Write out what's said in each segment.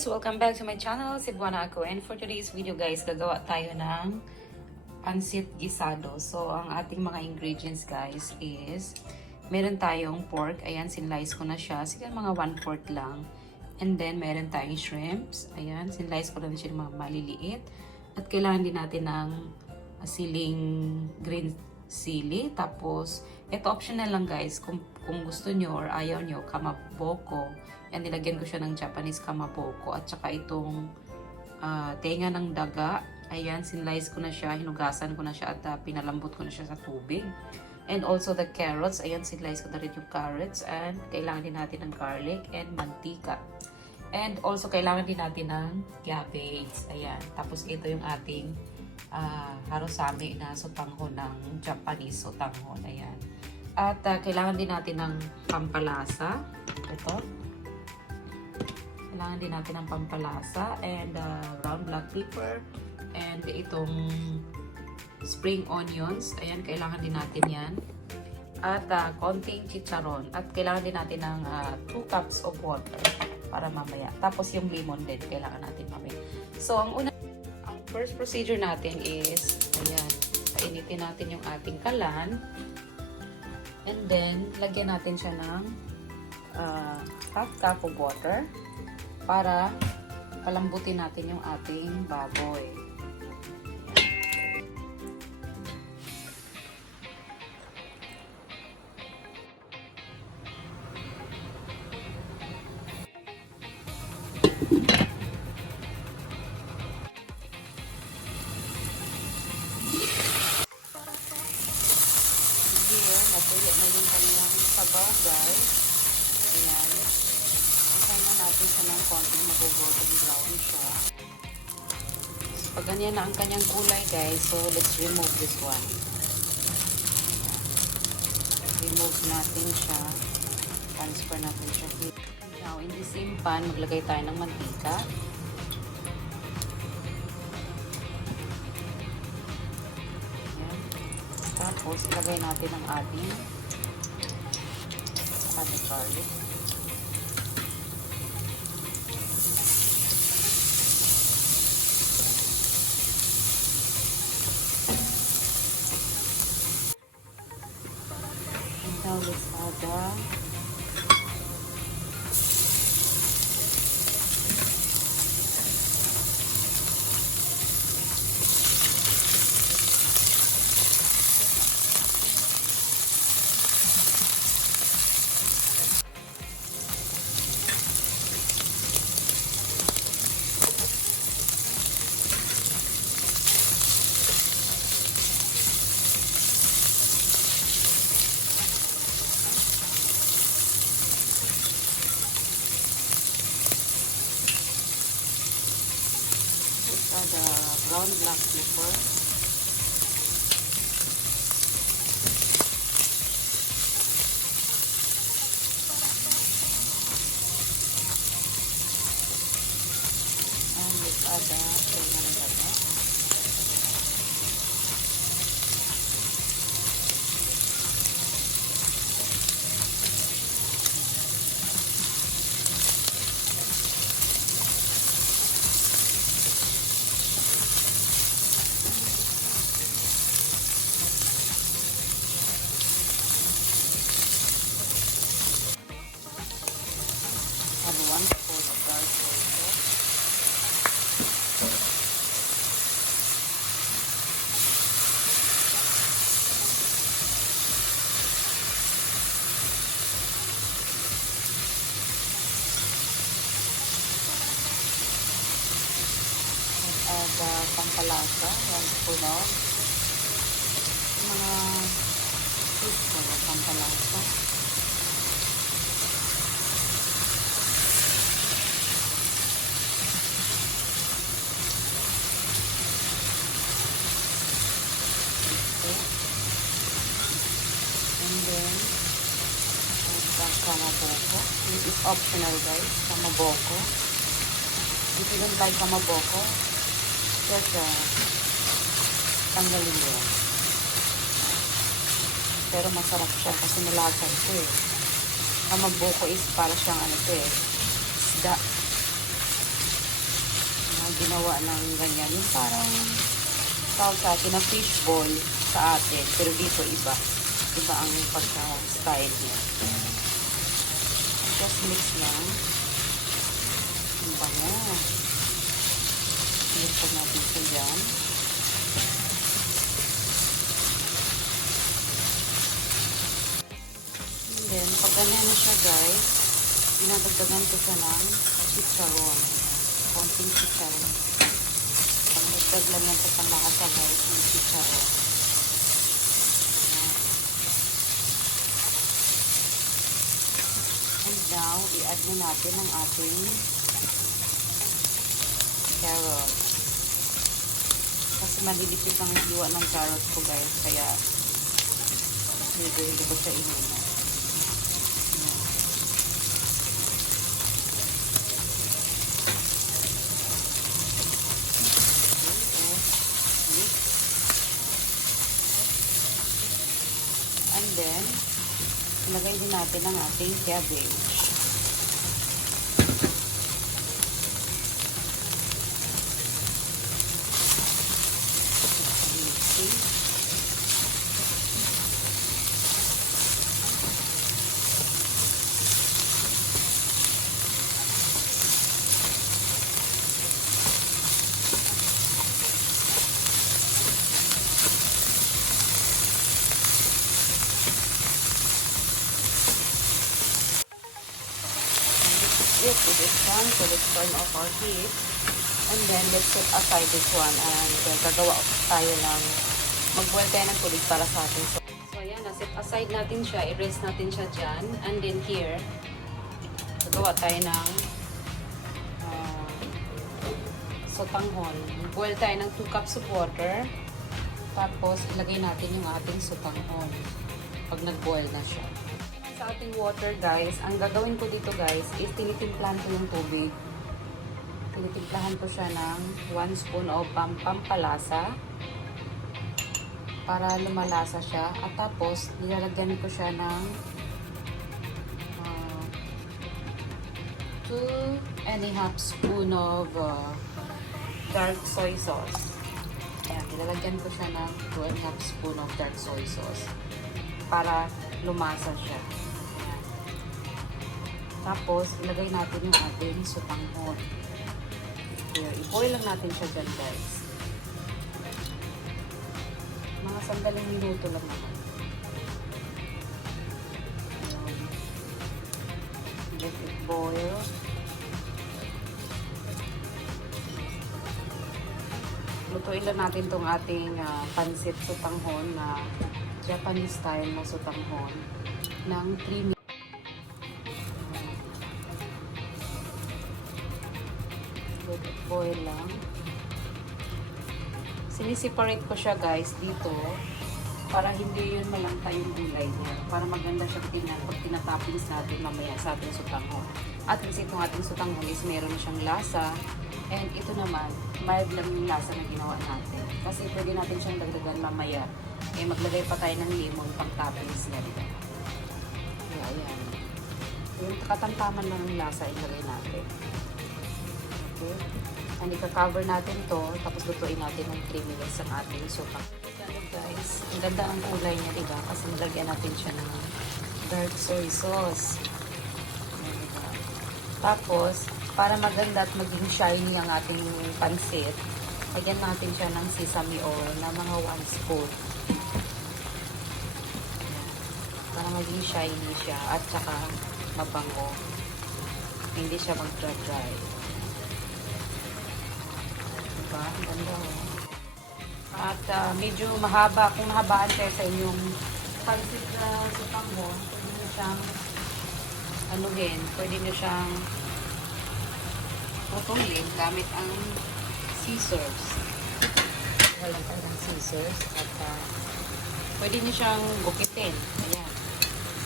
guys! Welcome back to my channel, Cebuana ako. And for today's video guys, gagawa tayo ng Pancit Guisado. So, ang ating mga ingredients guys is, meron tayong pork. Ayan, sinlice ko na siya. Siguro mga 1/4 lang. And then, meron tayong shrimps. Ayan, sinlice ko na siya mga maliliit. At kailangan din natin ng siling green sili. Tapos, ito optional lang guys. Kung gusto nyo or ayaw nyo, kamaboko. Yan, nilagyan ko siya ng Japanese kamaboko. At saka itong tenga ng daga. Ayan, sinlice ko na siya. Hinugasan ko na siya at pinalambot ko na siya sa tubig. And also the carrots. Ayan, sinlice ko na rin yung carrots. And kailangan din natin ng garlic and mantika. And also kailangan din natin ng cabbage. Ayan. Tapos ito yung ating harusame na sotanghon ng Japanese sotanghon. Ayan. At kailangan din natin ng pampalasa. Ito. Kailangan din natin ng pampalasa and ground black pepper and itong spring onions. Ayan, kailangan din natin yan. At konting chicharon. At kailangan din natin ng 2 cups of water para mamaya. Tapos yung lemon din, kailangan natin mamaya. So, ang first procedure natin is, ayan, painitin natin yung ating kalan. And then, lagyan natin siya ng half cup of water para palambutin natin yung ating baboy. Natuyo na yung kanyang sabaw guys. Ayan. Isahin na natin siya ng konting mag-golden brown siya. So, pag ganyan na ang kanyang kulay guys, so let's remove this one. Remove natin siya. Transfer natin siya. Now, in the same pan, maglagay tayo ng mantika. Tapos, ilagay natin ang ating garlic. And now, let's add the brown black pepper. And let's add the tenga ng daga. And 1/4 of garlic also. And pampalasa, 1 spoon of mga teaspoon of pampalasa. And then, kamaboko. This is optional guys, kamaboko. If you don't like kamaboko, just tanggalin mo yan. Pero masarap siya kasi nalasan ito eh. Kamaboko is para siyang ano ito eh, isda. ginawa ng ganyan. Yung parang tawag sa atin na fishball sa atin. Pero dito iba. Iba ang pagka-style niya. Tapos mix lang. Ang bango. Mix natin siya dyan. And then, pag ganyan na siya guys, dinadagdagan ko siya ng chicharon. Konting chicharon. Pagdagdag lang yan sa panlasa guys, ng chicharon. And now, i-add na natin ang ating carrot. Kasi malilipit ang hiwa ng carrot ko guys, kaya hindi ko siya inuna. And then, ilagay din natin ang ating cabbage. It is done, so let's turn off our heat and then let's set aside this one and gagawa tayo ng mag-boil tayo ng tubig para sa atin. So ayan, set aside natin siya, i-rest natin siya dyan, and then here gagawa tayo ng sotanghon. Boil tayo ng 2 cups of water, tapos ilagay natin yung ating sotanghon pag nag-boil na siya. Sa ating water guys, ang gagawin ko dito guys is tinitimplahan ko yung tubig. Tinitimplahan ko siya ng 1 spoon of pampalasa para lumalasa siya. At tapos, nilalagyan ko siya ng 2½ spoon of dark soy sauce. Ayan, nilalagyan ko siya ng 2½ spoon of dark soy sauce para lumasa siya. Tapos, ilagay natin yung ating sotanghon. Here, i-boil lang natin siya dyan, guys. Mga sandaling minuto lang naman. Let it boil. Lutuin lang natin itong ating pancit sotanghon na Japanese style na sotanghon ng 3 minutes. Boil lang. Siniseparate ko siya guys dito para hindi yun malangka yung gulay niya. Para maganda siya tingnan pag tinatoppings natin mamaya sa ating sotanghon. At least itong ating sotanghon is meron siyang lasa. And ito naman, mild lang yung lasa na ginawa natin. Kasi pwede natin siyang dagdagan mamaya. Eh maglagay pa tayo ng lemon pang toppings niya. Kaya ayan. Yung katamtaman lang yung lasa ilagay natin. Okay. And ika-cover natin to, tapos lutuin natin ng 3 minutes ang ating sopa. Hello guys, ang ganda ang kulay niya, diba? Kasi nilagyan natin siya ng dark soy sauce. Diba? Tapos, para maganda at maging shiny ang ating pancit, lagyan natin siya ng sesame oil na mga 1 spoon. Para maging shiny siya at saka mabango. Hindi siya mag-dry. Diba? Ang ganda oh. At medyo mahaba, kung mahabaan kayo sa inyong pancit na sotanghon, pwede nyo siyang pwede nyo siyang putulin gamit ang scissors. Walang tayo ng scissors at pwede nyo siyang gupitin. Ayan.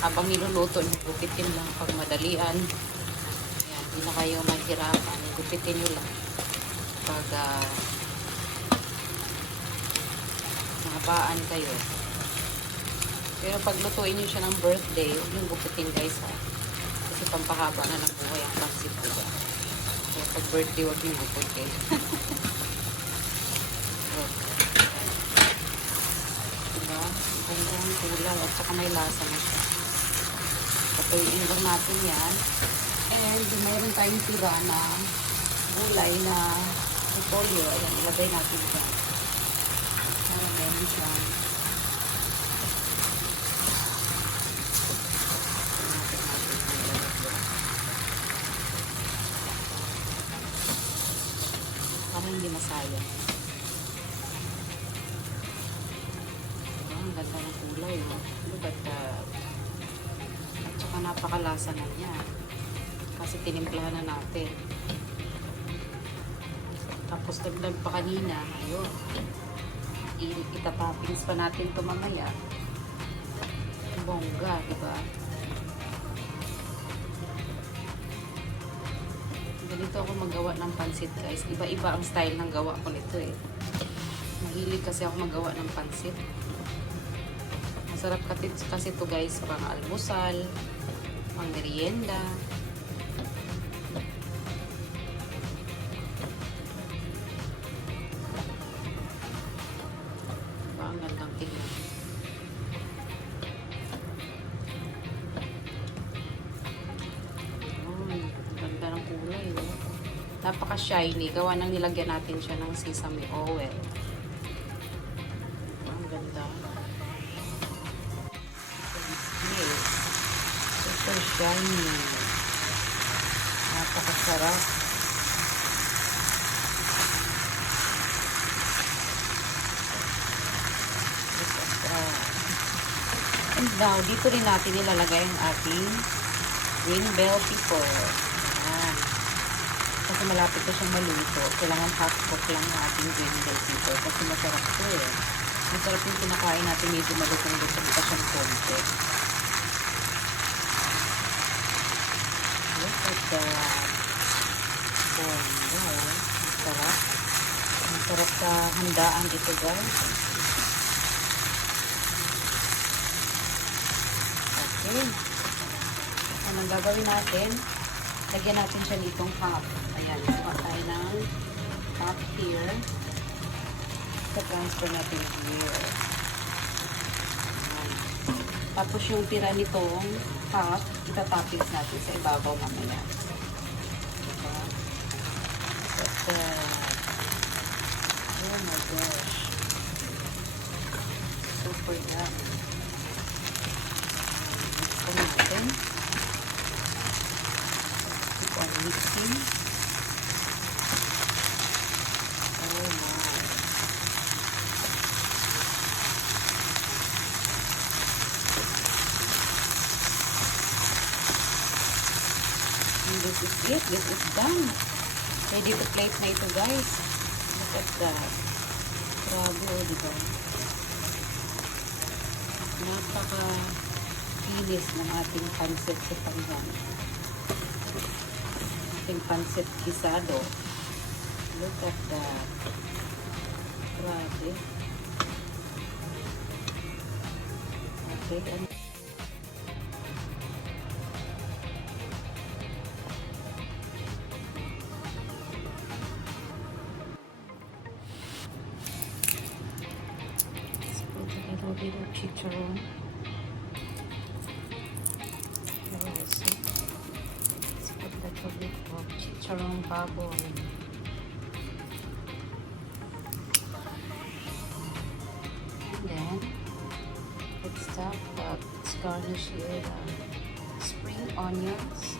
Habang niluluto nyo, gupitin lang pag madalian. Ayan. Hindi na kayo mahirapan. Gupitin nyo lang. Pag mahabaan kayo. Pero pag lutuin nyo siya ng birthday, huwag yung gupitin guys ha. Kasi pampahaba na ng buhay ang pancit diba? So, pag birthday, huwag niyo bukod eh. Diba? Ang kulay at saka may lasa na siya. Patuyuin lang natin yan. And mayroon tayong tira na gulay na repolyo. Ayan, ilagay natin dyan. Meron siya. Para hindi masayang. Ang ganda ng kulay. Look at that. At saka napakalasa na niya. Kasi tinimplahan na natin. Tapos dagdag pa kanina. Ayun. Itatoppings pa natin ito mamaya. Bongga, diba? Ganito ako magawa ng pansit, guys. Iba-iba ang style ng gawa ko nito eh. Mahilig kasi ako magawa ng pansit. Masarap kasi ito, guys, pang almusal, pang merienda. Diba? Ang gandang tingnan. Ganda ng kulay, oh. Napaka-shiny. Gawa nang nilagyan natin siya ng sesame oil. Ang ganda. Okay. Super shiny. Napaka-sarap. And now, dito rin natin nilalagay ang ating green bell pepper. Ayan. Kasi malapit na siyang maluto. Kailangan half cook lang ang ating green bell pepper. Kasi masarap ito eh. Masarap yung kinakain natin medyo malutong-lutong pa siyang konti. Look at that. Bongo. Masarap. Masarap sa handaan ito, guys. Okay. Anong gagawin natin? Lagyan natin siya nitong cup. Ayan, kuha tayo ng cup here. Transfer natin here. Ayan. Tapos yung tira nitong cup, itatoppings natin sa ibabaw mamaya. Diba? Oh my gosh. Super yummy. Natin. Keep on mixing. Oh my. And this is it. This is done. Ready to plate na ito, guys. Look at that. Grabe, oh, diba? Napaka-kinis ng ating pancit sa pangyan. Ating pancit guisado. Look at that. Grabe. Okay, and let's put a little bit of chicharron. Also, let's put a little bit of chicharron baboy. And then, let's garnish with spring onions.